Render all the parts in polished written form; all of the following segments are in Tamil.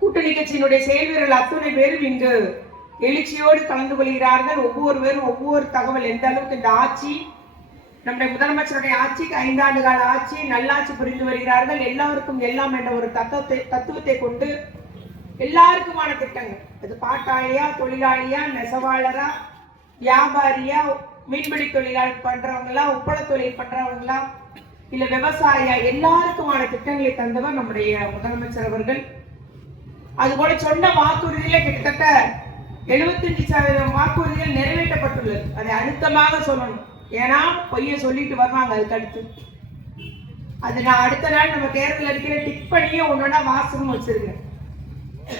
கூட்டணி கட்சியினுடைய செயல்வீரர்கள் அத்துணை பேரும் இங்கு எழுச்சியோடு கலந்து கொள்கிறார்கள். ஒவ்வொருவரும் ஒவ்வொரு தகவல் எந்த அளவுக்கு இந்த ஆட்சி, நம்முடைய முதலமைச்சருடைய ஆட்சிக்கு 5 ஆண்டு கால ஆட்சி நல்லாட்சி புரிந்து வருகிறார்கள். எல்லாருக்கும் எல்லாம் என்ற ஒரு தத்துவத்தை கொண்டு எல்லாருக்குமான திட்டங்கள், அது பாட்டாளியா, தொழிலாளியா, நெசவாளரா, வியாபாரியா, மீன்பிடி தொழிலாளர் பண்றவங்களா, உப்பள தொழில் பண்றவங்களா, இல்ல விவசாயியா, எல்லாருக்குமான திட்டங்களை தந்தவர் நம்முடைய முதலமைச்சர் அவர்கள். அதுபோல சொன்ன வாக்குறுதியில கிட்டத்தட்ட 75% வாக்குறுதிகள் நிறைவேற்றப்பட்டுள்ளது. அதை அழுத்தமாக சொல்லணும். ஏன்னா பொய்ய சொல்லிட்டு வருவாங்க. அதுக்கு அடுத்து அது நான் அடுத்த நாள் நம்ம தேர்தல் அறிக்கையில டிக் பண்ணியே ஒன்னொன்னா வாசகம் வச்சிருக்கேன்.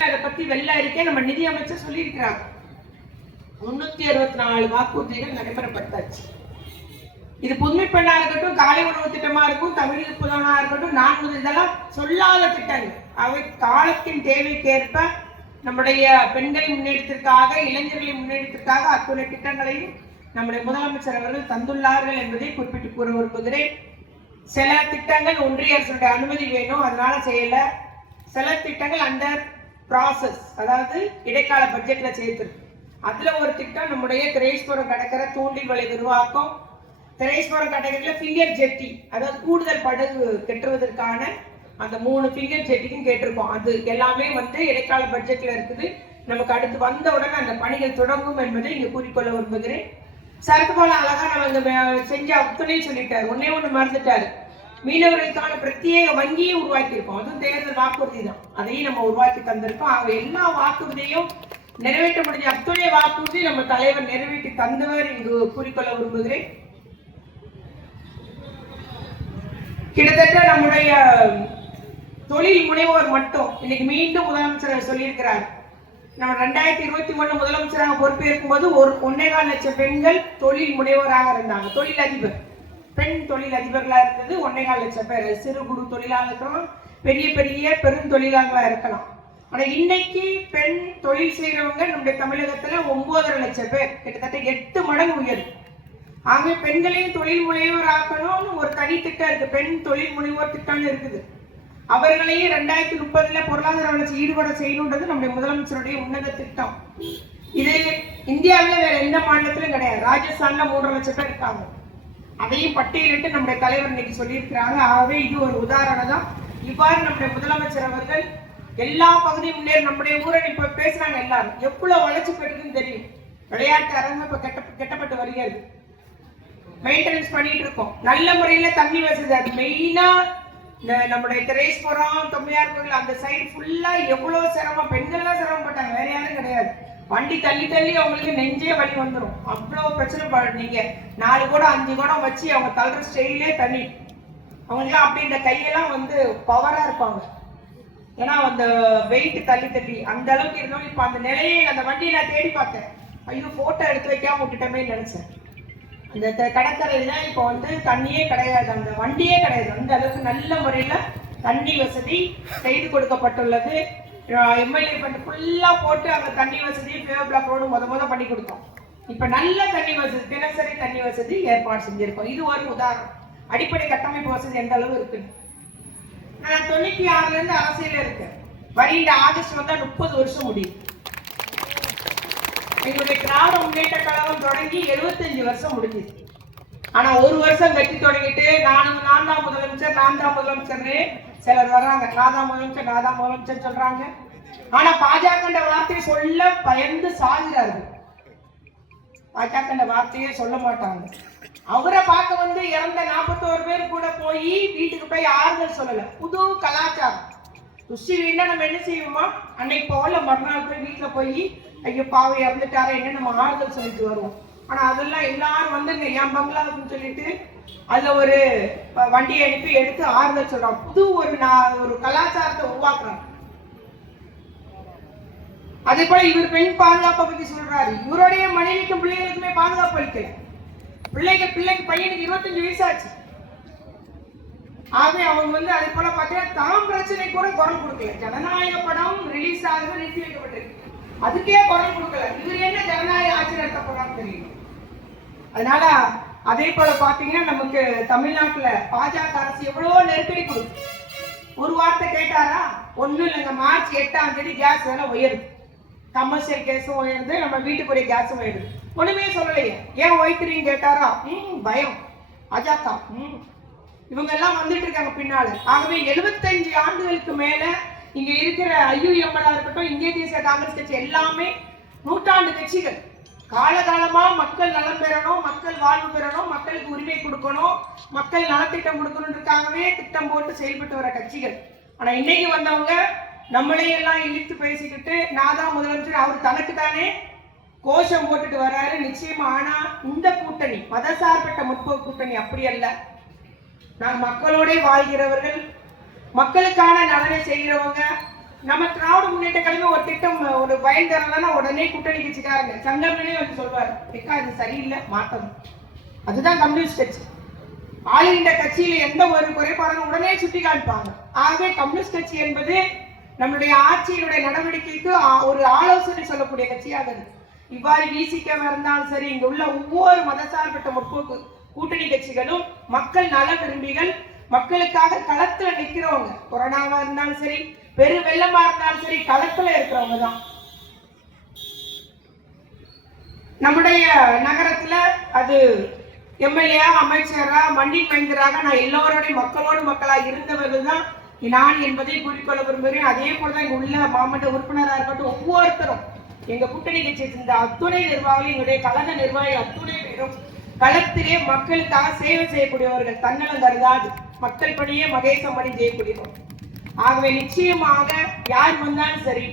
அதை பத்தி வெள்ள அறிக்கை நம்ம நிதியமைச்சர் சொல்லியிருக்கிறாங்க. 364 வாக்குறுதிகள் நடைபெறப்பட்டாச்சு. இது புதுமை பெண்ணா இருக்கட்டும், காலை உணவு திட்டமா இருக்கும், தமிழ் புதவனா இருக்கட்டும், 4 இதெல்லாம் சொல்லாத திட்டங்கள். அவை காலத்தின் தேவைக்கேற்ப நம்முடைய பெண்களின் முன்னேற்றத்திற்காக, இளைஞர்களின் முன்னேற்றத்திற்காக அத்துணை திட்டங்களையும் நம்முடைய முதலமைச்சர் அவர்கள் தந்துள்ளார்கள் என்பதை குறிப்பிட்டு கூற விரும்புகிறேன். சில திட்டங்கள் ஒன்றிய அரசுடைய அனுமதி வேணும், அதனால செய்யல. சில திட்டங்கள் அண்டர் ப்ராசஸ், அதாவது இடைக்கால பட்ஜெட்ல சேர்த்திருக்கு. அதுல ஒரு திட்டம் நம்முடைய திரேஸ்வரம் கடற்கரை தூண்டில் வலை விரிவாக்கம், திரேஸ்வரம் கடற்கரையில ஃபிங்கர் ஜெட்டி, அதாவது கூடுதல் படகு கட்டுவதற்கான அந்த 3 ஃபிங்கர் ஜெட்டிக்கும் கேட்டிருக்கோம். அது எல்லாமே இடைக்கால பட்ஜெட்ல இருக்குது. நமக்கு அடுத்து வந்த உடனே அந்த பணிகள் தொடங்கும் என்பதை இங்க கூறிக்கொள்ள விரும்புகிறேன். சரக்கு போல அழகா நம்ம செஞ்ச அத்தனையும் சொல்லிட்டாரு. ஒண்ணு மறந்துட்டாரு. மீனவர்களுக்கான பிரத்யேக வங்கியை உருவாக்கி இருக்கோம். அதுவும் தேர்தல் வாக்குறுதி தான். அதையும் நம்ம உருவாக்கி தந்திருக்கோம். அவங்க எல்லா வாக்குறுதியையும் நிறைவேற்ற முடிஞ்ச அத்துணை வாக்குறுதி நம்ம தலைவர் நிறைவேற்றி தந்தவர் இங்கு கூறிக்கொள்ள விரும்புகிறேன். கிட்டத்தட்ட நம்முடைய தொழில் முனைவோர் மட்டும் இன்னைக்கு மீண்டும் முதலமைச்சர் சொல்லியிருக்கிறார். நம்ம 2023 முதலமைச்சராக பொறுப்பேற்கும் போது 1.25 லட்சம் பெண்கள் தொழில் முனைவோராக இருந்தாங்க. தொழில் அதிபர், பெண் தொழில் அதிபர்களா இருந்தது 1.25 லட்சம் பேர். சிறு குறு தொழிலாளர் இருக்கலாம், பெரிய பெருந்தொழிலாளர்களா இருக்கலாம். ஆனா இன்னைக்கு பெண் தொழில் செய்யறவங்க நம்முடைய தமிழகத்துல 9.5 லட்சம் பேர், கிட்டத்தட்ட 8 மடங்கு உயர்வு. ஆகவே பெண்களையும் தொழில் முனைவோர் ஆக்கணும்னு ஒரு தனி திட்டம் இருக்கு. பெண் தொழில் முனைவோர் திட்டம்னு இருக்குது. அவர்களையும் 2030 பொருளாதார வளர்ச்சி ஈடுபட செய்யணுன்றது நம்முடைய முதலமைச்சருடைய உன்னத திட்டம். இது இந்தியாவில வேற எந்த மாநிலத்திலும் கிடையாது. ராஜஸ்தான்ல 3.5 லட்சம் பேர் இருக்காங்க. அதையும் பட்டியலிட்டு நம்முடைய தலைவர் இன்னைக்கு சொல்லியிருக்கிறாங்க. ஆகவே இது ஒரு உதாரணம் தான். இவ்வாறு நம்முடைய முதலமைச்சர் அவர்கள் எல்லா பகுதியும் முன்னேறி நம்முடைய ஊரை இப்ப பேசுறாங்க. எல்லாரும் எவ்வளவு வளர்ச்சி பெறுதுன்னு தெரியும். விளையாட்டு அரங்கம் இப்ப கெட்டப்பட்டு வருகிறது. மெயின்டெனன்ஸ் பண்ணிட்டு இருக்கோம். நல்ல முறையில தண்ணி வசதி, அது மெயினா நம்முடைய திரேஸ்வரம், தொம்மையார் கோயில் அந்த சைடு ஃபுல்லா எவ்வளவு சிரமம். பெண்கள் தான் சிரமப்பட்டாங்க, வேற யாரும் கிடையாது. வண்டி தள்ளி அவங்களுக்கு நெஞ்சே வலி வந்துடும். அவ்வளவு பிரச்சனை. நீங்க 4 குடம் 5 குடம் வச்சு அவங்க தள்ளுற ஸ்டைலே தண்ணி. அவங்கெல்லாம் அப்படி இந்த கையெல்லாம் பவரா இருப்பாங்க. ஏன்னா அந்த வெயிட் தள்ளி அந்த அளவுக்கு இருந்தோம். இப்ப அந்த நிலையை அந்த வண்டியை நான் தேடி பார்த்தேன். ஐயோ போட்டோ எடுத்து வைக்காம விட்டுட்டமே நினைச்சேன். அந்த கடற்கரையில இப்போ தண்ணியே கிடையாது, அந்த வண்டியே கிடையாது. அந்த அளவுக்கு நல்ல முறையில தண்ணி வசதி செய்து கொடுக்கப்பட்டுள்ளது. எம்எல்ஏ ஃபண்ட் ஃபுல்லா போட்டு அங்க தண்ணி வசதி பேவர் பிளாக் ரோடு முத பண்ணி கொடுத்தோம். இப்ப நல்ல தண்ணி வசதி, தினசரி தண்ணி வசதி ஏற்பாடு செஞ்சிருக்கோம். இது ஒரு உதாரணம். அடிப்படை கட்டமைப்பு வசதி எந்த அளவு இருக்கு. நான் 96ல இருந்து அரசியல் இருக்கேன். வருகின்ற ஆகஸ்ட் வந்தா 30 வருஷம் முடியும். எங்களுடைய திராவிட முன்னேற்ற கழகம் தொடங்கி 75 வருஷம் முடிஞ்சுது. ஆனா 1 வருஷம் கட்டி தொடங்கிட்டு நான் தான் முதலமைச்சர் சிலர் வர்றாங்க. நான் தான் முதலமைச்சர் சொல்றாங்க. ஆனா பாஜக வார்த்தையை சொல்ல பயந்து சாகிறார்கள். பாஜக வார்த்தையே சொல்ல மாட்டாங்க. அவரை பார்க்க இறந்த 41 பேர் கூட போய் வீட்டுக்கு போய் ஆறுதல் சொல்லல. புது கலாச்சாரம். துஷ்டி வீணா நம்ம என்ன செய்வோமா, அன்னைக்கு போல மறுநாள் போய் வீட்டுல போய் ஐயோ பாவை இறந்துட்டாரா என்ன நம்ம ஆறுதல் சொல்லிட்டு வருவோம். ஆனா அதெல்லாம் எல்லாரும் என் பங்களாவுக்குன்னு சொல்லிட்டு அதுல ஒரு வண்டியை அனுப்பி எடுத்து ஆறுதல் சொல்றாங்க. புது ஒரு கலாச்சாரத்தை உருவாக்குறாங்க. அதே போல இவர் பெண் பாதுகாப்பை பத்தி சொல்றாரு. இவருடைய மனைவிக்கும் பிள்ளைகளுக்குமே பாதுகாப்பு அளிக்கல. பிள்ளைக்கு பையனுக்கு 25 வயசு ஆச்சு. ஆகவே அவங்க அதே போல பார்த்தீங்கன்னா தாம் பிரச்சனை கூட குரல் கொடுக்கல. ஜனநாயக படம் ரிலீஸ் ஆகுது, நிறுத்தி வைக்கப்பட்டிருக்கு. அதுக்கே குரல் கொடுக்கல. இவர் என்ன ஜனநாயக ஆட்சி நடத்த போறான்னு தெரியும். அதனால அதே போல பாத்தீங்கன்னா நமக்கு தமிழ்நாட்டுல பாஜக அரசு எவ்வளவோ நெருக்கடி கொடுக்கும். ஒரு வார்த்தை கேட்டாரா, ஒன்றும் இல்லைங்க, மார்ச் 8ஆம் தேதி கேஸ் விலை உயருது, கமர்ஷியல் கேஸும் உயருது, நம்ம வீட்டுக்குரிய கேஸும் உயருது. ஒண்ணுமே சொல்லலையே. ஏன் உயர்த்துறீங்க கேட்டாரா? பயம், அஜாக்கா, இவங்க எல்லாம் வந்துட்டு இருக்காங்க பின்னால. ஆகவே 75 ஆண்டுகளுக்கு மேல இங்க இருக்கிற IUML இருக்கட்டும், இந்திய தேசிய காங்கிரஸ் கட்சி எல்லாமே நூற்றாண்டு கட்சிகள். காலகாலமா மக்கள் நலம் பெறணும், மக்கள் வாழ்வு பெறணும், மக்களுக்கு உரிமை கொடுக்கணும், மக்கள் நலத்திட்டம் கொடுக்கணுன்றதுக்காகவே திட்டம் போட்டு செயல்பட்டு வர கட்சிகள். ஆனா இன்னைக்கு வந்தவங்க நம்மளையெல்லாம் இழுத்து பேசிக்கிட்டு நான் தான் முதலமைச்சர், அவர் தனக்கு தானே கோஷம் போட்டுட்டு வர்றாரு. நிச்சயமா. ஆனா இந்த கூட்டணி மதசார்பற்ற முற்போக்கு கூட்டணி அப்படி அல்ல. நாங்கள் மக்களோட வாழ்கிறவர்கள், மக்களுக்கான நலனை செய்கிறவங்க. நம்ம திராவிட முன்னேற்ற கழகம் ஒரு திட்டம் ஒரு பயன் தரலன்னா உடனே கூட்டணி கட்சிக்காரங்க சங்கம்னே வந்து சொல்வார், ஏக்கா இது சரியில்லை, மாற்றணும். அதுதான் கம்யூனிஸ்ட் கட்சி. ஆளுகின்ற கட்சியில எந்த ஒரு குறைபாடும் உடனே சுட்டி காண்பாங்க. ஆகவே கம்யூனிஸ்ட் கட்சி என்பது நம்முடைய ஆட்சியினுடைய நடவடிக்கைக்கு ஒரு ஆலோசனை சொல்லக்கூடிய கட்சியாக இருக்கு. இவ்வாறு விசிக இருந்தாலும் சரி, இங்க உள்ள ஒவ்வொரு மதசார்பற்ற முற்போக்கு கூட்டணி கட்சிகளும் மக்கள் நல விரும்பிகள், மக்களுக்காக களத்துல நிற்கிறவங்க. கொரோனாவா இருந்தாலும் சரி, பெரு வெள்ளமா இருந்தாலும் சரி, களத்துல இருக்கிறவங்க தான். நம்முடைய நகரத்துல அது எம்எல்ஏ, அமைச்சரா, மண்ணின் மைந்தராக நான் எல்லோருடைய மக்களோடு மக்களா இருந்தவர்கள் தான் நான் என்பதை குறிக்கொள்ள விரும்புகிறேன். அதே போலதான் இங்க உள்ள மாவட்ட உறுப்பினராக இருக்கட்டும், ஒவ்வொருத்தரும் எங்க கூட்டணி கட்சியை சேர்ந்த அத்துணை நிர்வாகிகள், எங்களுடைய கழக நிர்வாகிகள் அத்துணை பேரும் களத்திலே மக்களுக்காக சேவை செய்யக்கூடியவர்கள், தன்னலம் கருதாது மக்கள் பணியே மகேசம் பணி செய்யக்கூடியவர்கள். ஆகவே நிச்சயமாக யார் வந்தாலும் சரி,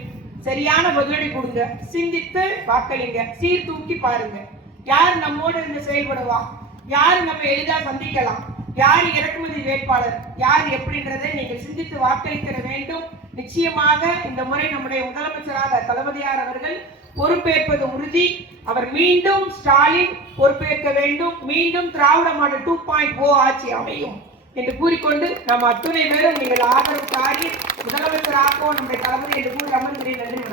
சரியான பதிலடி கொடுங்க, சிந்தித்து வாக்களிங்க, சீர்தூக்கி பாருங்க. யார் நம்மோடு இருந்து செயல்படுவா, யார் நம்ம எளிதா சந்திக்கலாம், யார் இறக்குமதி வேட்பாளர், யார் எப்படின்றதை நீங்கள் சிந்தித்து வாக்களிக்க வேண்டும். நிச்சயமாக இந்த முறை நம்முடைய முதலமைச்சராக தளபதியார் அவர்கள் பொறுப்பேற்பது உறுதி. அவர் மீண்டும் ஸ்டாலின் பொறுப்பேற்க வேண்டும். மீண்டும் திராவிட மாடல் 2.0 ஆட்சி அமையும் என்று கூறிக்கொண்டு நம்ம அத்துணை பேரும் நீங்கள் ஆதரவு காரி முதலமைச்சராகவும் நம்முடைய தளபதி என்று கூறி அமர்கிறேன்.